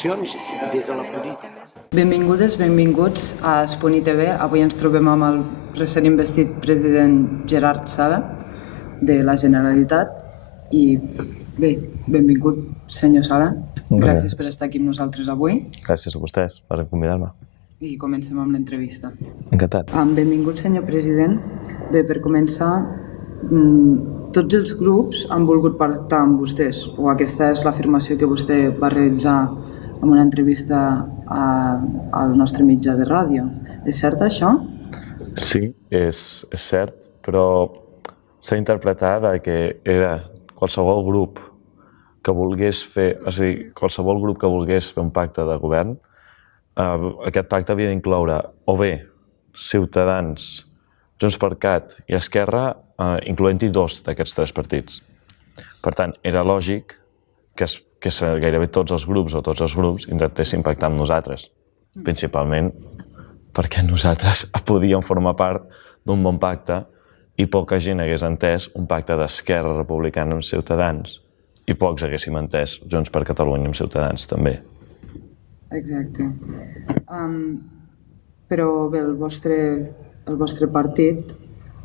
institucions i des de la política. Benvingudes, benvinguts a Esponi TV. Avui ens trobem amb el recent investit president Gerard Sala de la Generalitat i bé, benvingut senyor Sala. Gràcies per estar aquí amb nosaltres avui. Gràcies a vostès per convidar-me. I comencem amb l'entrevista. Encantat. Benvingut senyor president. Bé, per començar, tots els grups han volgut pactar amb vostès, o aquesta és l'afirmació que vostè va realitzar en una entrevista al nostre mitjà de ràdio. És cert això? Sí, és cert, però s'ha interpretat que era qualsevol grup que volgués fer, qualsevol grup que volgués fer un pacte de govern, aquest pacte havia d'incloure o bé Ciutadans, Junts per Cat i Esquerra, incloent-hi dos d'aquests tres partits. Per tant, era lògic que gairebé tots els grups o tots els grups intentessin pactar amb nosaltres, principalment perquè nosaltres podíem formar part d'un bon pacte i poca gent hagués entès un pacte d'Esquerra Republicana amb Ciutadans i pocs haguéssim entès Junts per Catalunya amb Ciutadans també. Exacte. Però bé, el vostre partit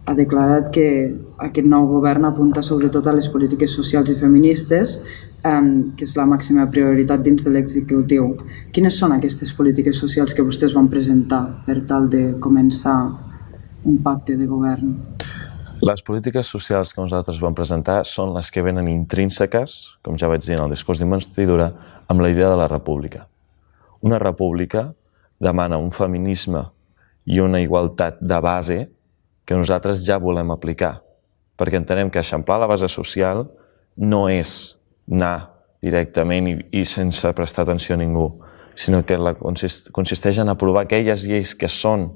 ha declarat que aquest nou govern apunta sobretot a les polítiques socials i feministes, que és la màxima prioritat dins de l'executiu. Quines són aquestes polítiques socials que vostès van presentar per tal de començar un pacte de govern? Les polítiques socials que nosaltres vam presentar són les que venen intrínseques, com ja vaig dir en el discurs d'investidura, amb la idea de la república. Una república demana un feminisme i una igualtat de base que nosaltres ja volem aplicar, perquè entenem que eixamplar la base social no és anar directament i sense prestar atenció a ningú, sinó que consisteix en aprovar aquelles lleis que són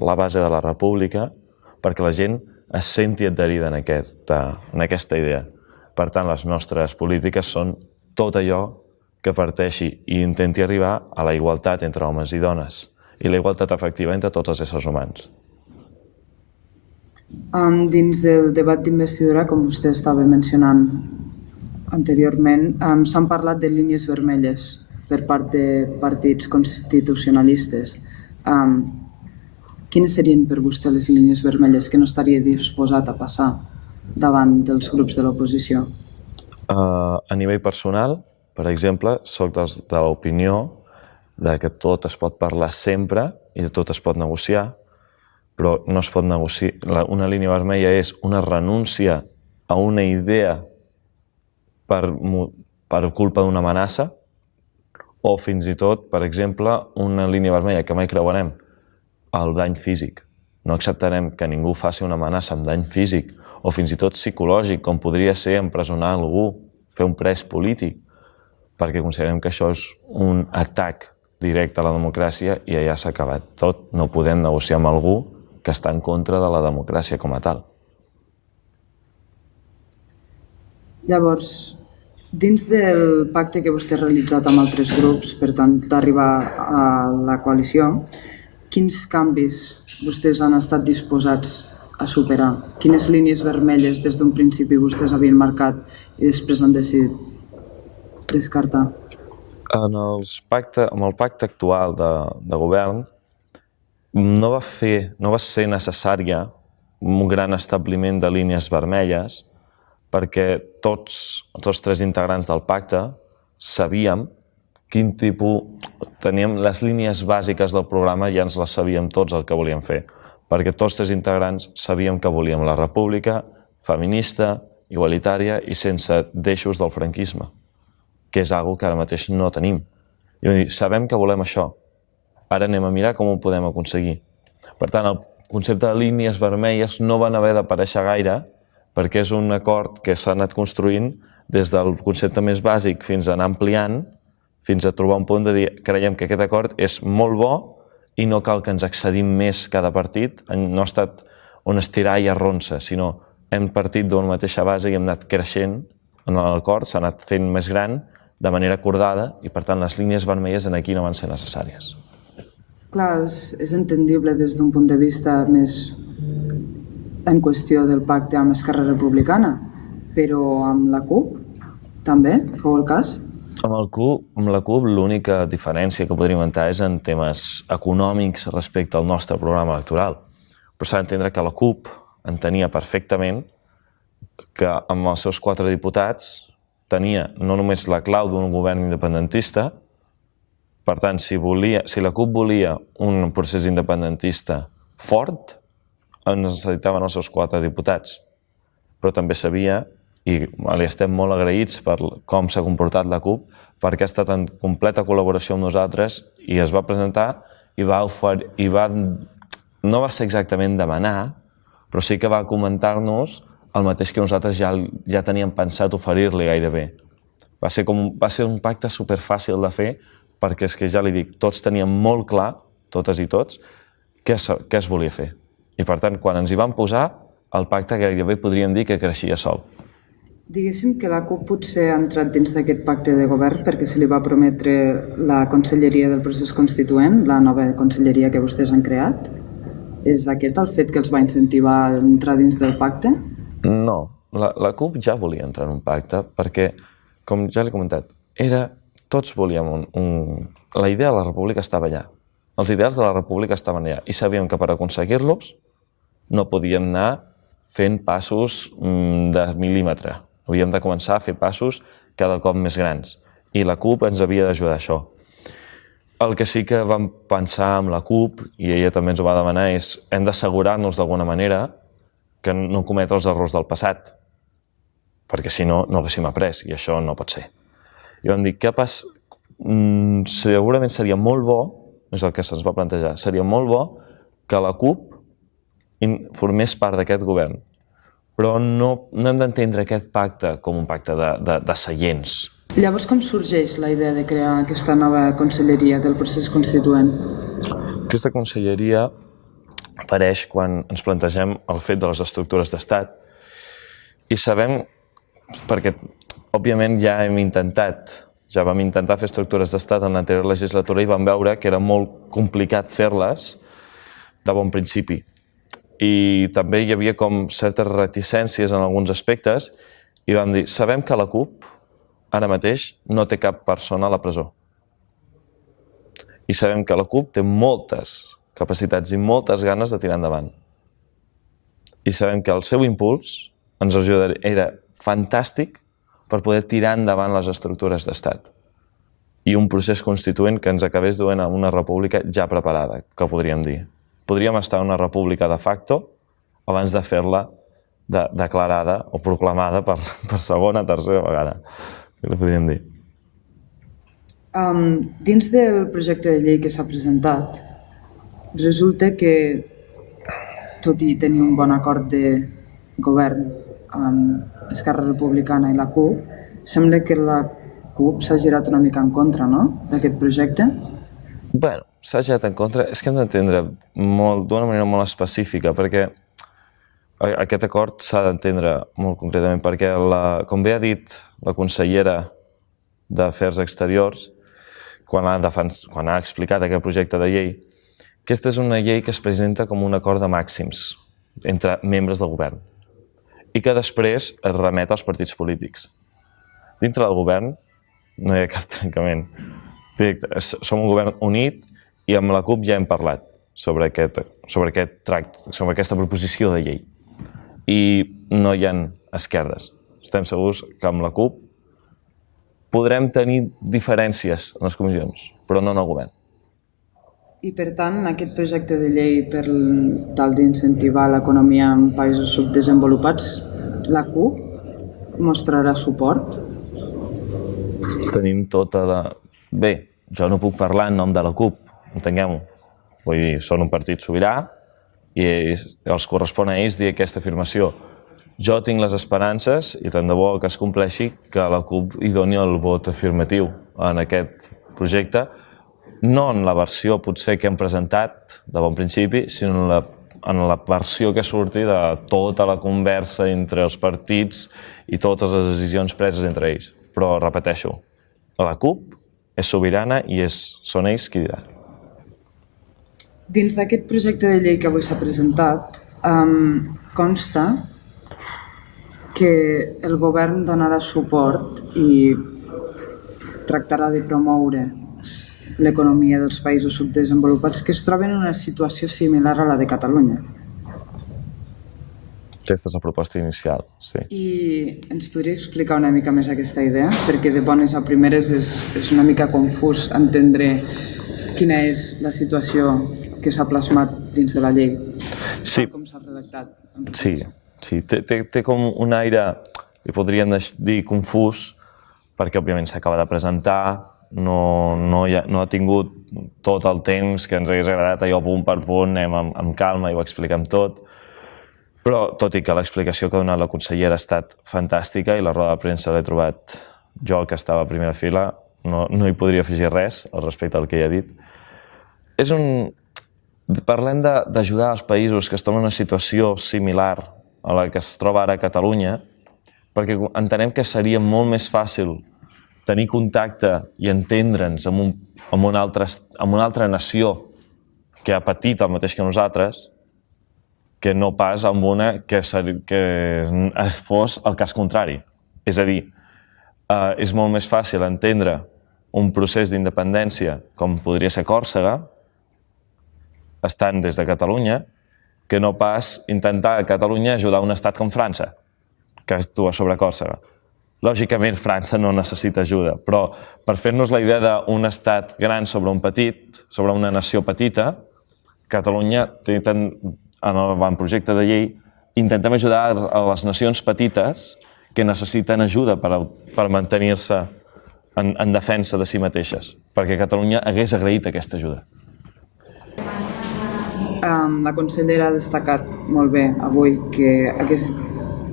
la base de la república perquè la gent es senti adherida en aquesta idea. Per tant, les nostres polítiques són tot allò que parteixi i intenti arribar a la igualtat entre homes i dones i la igualtat efectiva entre tots els éssers humans. Dins del debat d'investidura, com vostè estava mencionant anteriorment, s'han parlat de línies vermelles per part de partits constitucionalistes. Quines serien per vostè les línies vermelles que no estaria disposat a passar davant dels grups de l'oposició? A nivell personal, per exemple, soc de l'opinió que tot es pot parlar sempre i de tot es pot negociar, però no es pot negociar. Una línia vermella és una renúncia a una idea per culpa d'una amenaça o fins i tot, per exemple, una línia vermella que mai creuarem, el dany físic. No acceptarem que ningú faci una amenaça amb dany físic o fins i tot psicològic, com podria ser empresonar algú, fer un pres polític, perquè considerem que això és un atac directe a la democràcia i allà s'ha acabat tot. No podem negociar amb algú que està en contra de la democràcia com a tal. Llavors, dins del pacte que vostè ha realitzat amb altres grups, per tant, d'arribar a la coalició, quins canvis vostès han estat disposats a superar? Quines línies vermelles des d'un principi vostès havien marcat i després han decidit descartar? Amb el pacte actual de govern no va ser necessària un gran establiment de línies vermelles perquè tots tres integrants del pacte sabíem quin tipus... Teníem les línies bàsiques del programa, ja ens les sabíem tots el que volíem fer, perquè tots tres integrants sabíem que volíem la república feminista, igualitària i sense deixos del franquisme, que és una cosa que ara mateix no tenim. I vam dir, sabem que volem això, ara anem a mirar com ho podem aconseguir. Per tant, el concepte de línies vermelles no van haver d'aparèixer gaire perquè és un acord que s'ha anat construint des del concepte més bàsic fins a anar ampliant, fins a trobar un punt de dir creiem que aquest acord és molt bo i no cal que ens excedim més cada partit, no ha estat un estirar i arronsa, sinó hem partit d'una mateixa base i hem anat creixent en l'acord, s'ha anat fent més gran de manera acordada i, per tant, les línies vermelles aquí no van ser necessàries. Clar, és entendible des d'un punt de vista més en qüestió del pacte amb Esquerra Republicana, però amb la CUP també fou el cas? Amb la CUP l'única diferència que podria inventar és en temes econòmics respecte al nostre programa electoral. Però s'ha d'entendre que la CUP entenia perfectament que amb els seus 4 diputats tenia no només la clau d'un govern independentista, per tant, si la CUP volia un procés independentista fort, necessitaven els seus 4 diputats. Però també sabia, i li estem molt agraïts per com s'ha comportat la CUP, perquè ha estat en completa col·laboració amb nosaltres i es va presentar i no va ser exactament demanar, però sí que va comentar-nos el mateix que nosaltres ja teníem pensat oferir-li gairebé. Va ser un pacte superfàcil de fer perquè és que ja li dic, tots teníem molt clar, totes i tots, què es volia fer. I per tant, quan ens hi vam posar, el pacte gairebé podríem dir que creixia sol. Diguéssim que la CUP potser ha entrat dins d'aquest pacte de govern perquè se li va prometre la conselleria del procés constituent, la nova conselleria que vostès han creat. És aquest el fet que els va incentivar a entrar dins del pacte? No, la CUP ja volia entrar en un pacte perquè, com ja l'he comentat, tots volíem la idea de la república estava allà. Els ideals de la república estaven allà i sabíem que per aconseguir-los no podíem anar fent passos de mil·límetre. Havíem de començar a fer passos cada cop més grans i la CUP ens havia d'ajudar a això. El que sí que vam pensar amb la CUP, i ella també ens ho va demanar, és hem d'assegurar-nos d'alguna manera que no cometre els errors del passat, perquè si no, no haguéssim après, i això no pot ser. I vam dir, segurament seria molt bo, és el que se'ns va plantejar, seria molt bo que la CUP formés part d'aquest govern, però no hem d'entendre aquest pacte com un pacte de seients. Llavors, com sorgeix la idea de crear aquesta nova conselleria del procés constituent? Aquesta conselleria apareix quan ens plantegem el fet de les estructures d'estat i sabem, perquè òbviament ja vam intentar fer estructures d'estat en l'anterior legislatura i vam veure que era molt complicat fer-les de bon principi. I també hi havia com certes reticències en alguns aspectes i vam dir, sabem que la CUP ara mateix no té cap persona a la presó. I sabem que la CUP té moltes capacitats i moltes ganes de tirar endavant. I sabem que el seu impuls ens ajudaria, era fantàstic per poder tirar endavant les estructures d'estat i un procés constituent que ens acabés duent a una república ja preparada, que podríem dir. Podríem estar en una república de facto abans de fer-la declarada o proclamada per segona, tercera vegada. Què podríem dir? Dins del projecte de llei que s'ha presentat, resulta que, tot i tenir un bon acord de govern amb Esquerra Republicana i la CUP, sembla que la CUP s'ha girat una mica en contra, no?, d'aquest projecte. Bé, s'ha girat en contra. És que hem d'entendre d'una manera molt específica, perquè aquest acord s'ha d'entendre molt concretament, perquè, com bé ha dit la consellera d'Afers Exteriors, quan ha explicat aquest projecte de llei, aquesta és una llei que es presenta com un acord de màxims entre membres del govern i que després es remet als partits polítics. Dintre del govern no hi ha cap trencament. Som un govern unit i amb la CUP ja hem parlat sobre aquesta proposició de llei. I no hi ha esquerdes. Estem segurs que amb la CUP podrem tenir diferències en les comissions, però no en el govern. I per tant, aquest projecte de llei per tal d'incentivar l'economia en països subdesenvolupats, la CUP mostrarà suport? Tenim tota la... Bé, jo no puc parlar en nom de la CUP, entenguem-ho. Vull dir, són un partit sobirà i els correspon a ells dir aquesta afirmació. Jo tinc les esperances, i tant de bo que es compleixi, que la CUP hi doni el vot afirmatiu en aquest projecte, no en la versió potser que hem presentat de bon principi, sinó en la versió que surti de tota la conversa entre els partits i totes les decisions preses entre ells. Però, repeteixo, la CUP és sobirana i són ells qui diran. Dins d'aquest projecte de llei que avui s'ha presentat, consta que el govern donarà suport i tractarà de promoure l'economia dels països subdesenvolupats que es troben en una situació similar a la de Catalunya. Aquesta és la proposta inicial, sí. I ens podria explicar una mica més aquesta idea? Perquè de bones a primeres és una mica confús entendre quina és la situació que s'ha plasmat dins de la llei, Sí, com s'ha redactat. sí. Té com un aire, li podríem dir, confús, perquè òbviament s'acaba de presentar, no ha tingut tot el temps que ens hagués agradat, allò punt per punt, anem amb calma i ho expliquem tot. Però, tot i que l'explicació que ha donat la consellera ha estat fantàstica i la roda de premsa l'he trobat jo, que estava a primera fila, no hi podria afegir res al respecte al que ella ha dit. Parlem d'ajudar els països que es troben en una situació similar a la que es troba ara a Catalunya, perquè entenem que seria molt més fàcil tenir contacte i entendre'ns amb una altra nació que ha patit el mateix que nosaltres, que no pas amb una que fos el cas contrari. És a dir, és molt més fàcil entendre un procés d'independència com podria ser Còrsega, estant des de Catalunya, que no pas intentar a Catalunya ajudar un estat com França, que actua sobre Còrsega. Lògicament, França no necessita ajuda, però per fer-nos la idea d'un estat gran sobre un petit, sobre una nació petita, Catalunya, en l'avantprojecte de llei, intentem ajudar a les nacions petites que necessiten ajuda per mantenir-se en defensa de si mateixes, perquè Catalunya hagués agraït aquesta ajuda. La consellera ha destacat molt bé avui que aquest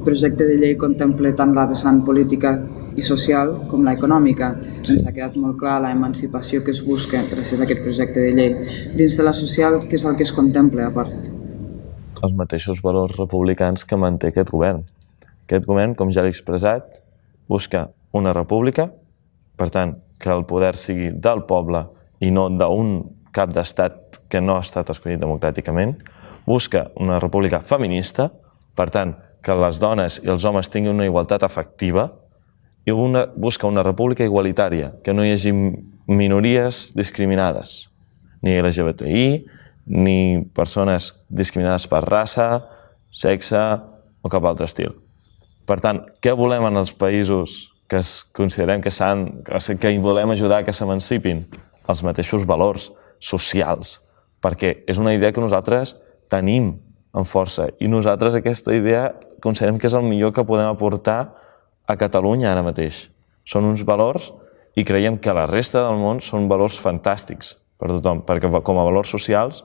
projecte de llei contempla tant la vessant política i social com la econòmica. Ens ha quedat molt clar la emancipació que es busca gràcies a aquest projecte de llei. Dins de la social, què és el que es contempla a part? Els mateixos valors republicans que manté aquest govern. Aquest govern, com ja l'he expressat, busca una república, per tant, que el poder sigui del poble i no d'un cap d'estat que no ha estat escollit democràticament, busca una república feminista, per tant, que les dones i els homes tinguin una igualtat efectiva, i busca una república igualitària, que no hi hagi minories discriminades, ni LGBTI, ni persones discriminades per raça, sexe o cap altre estil. Per tant, què volem en els països que considerem que volem ajudar que s'emancipin? Els mateixos valors socials, perquè és una idea que nosaltres tenim amb força i nosaltres aquesta idea considerem que és el millor que podem aportar a Catalunya ara mateix. Són uns valors i creiem que la resta del món són valors fantàstics per tothom, perquè com a valors socials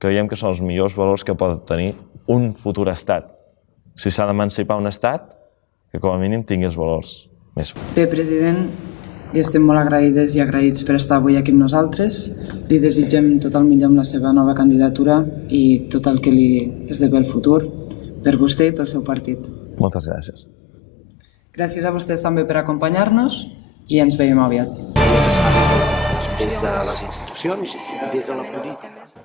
creiem que són els millors valors que pot tenir un futur estat. Si s'ha d'emancipar un estat, que com a mínim tingui els valors més. Bé, president, li estem molt agraïdes i agraïts per estar avui aquí amb nosaltres. Li desitgem tot el millor amb la seva nova candidatura i tot el que li esdevé el futur per vostè i pel seu partit. Moltes gràcies. Gràcies a vostès també per acompanyar-nos i ens veiem aviat. Des de les institucions i des de la política.